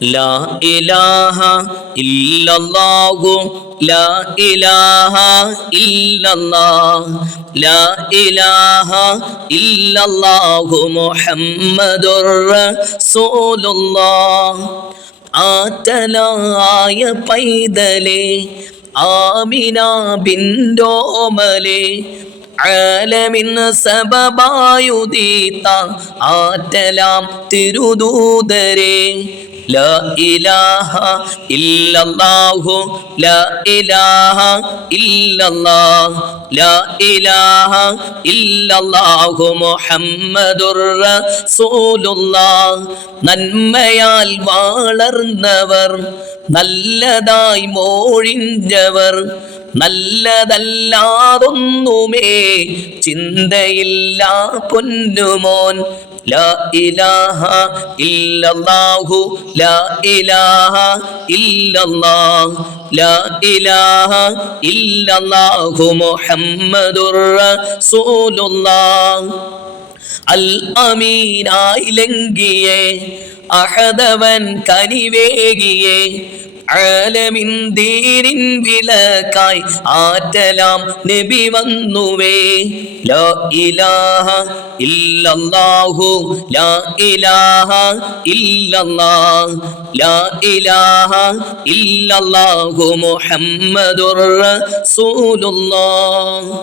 لا إله إلا الله لا إله إلا الله لا إله إلا الله محمد رسول الله ആറ്റലായ പൈതലേ ആമിന ബിൻഡോമലേ ആലമിൻ സബബായുദീത്ത ആറ്റലാം തിരുദൂതരേ لا إله إلا الله لا إله إلا الله لا إله إلا الله محمد رسول الله നന്മയാൽ വളർന്നവർ നല്ലതായി മോഴിഞ്ഞവർ നല്ലതല്ലാതൊന്നുമേ. ചിന്തയില്ല പൊന്നുമോൻ. ലാ ഇലാഹ ഇല്ലല്ലാഹു ലാ ഇലാഹ ഇല്ലല്ലാഹ് ലാ ഇലാഹ ഇല്ലല്ലാഹു മുഹമ്മദുർ റസൂലുള്ളാഹ്. അൽ അമീനായി ലംഘിയേ അഹദവൻ കനിവേകിയെ. ആലമിൻ ദീനിൻ വിലക്കായി ആറ്റലാം നബി വന്നുവേ. ലാ ഇലാഹ ഇല്ലല്ലാഹു ലാ ഇലാഹ ഇല്ലല്ലാഹ് ലാ ഇലാഹ ഇല്ലല്ലാഹു മുഹമ്മദുർ റസൂലുള്ളാഹ്.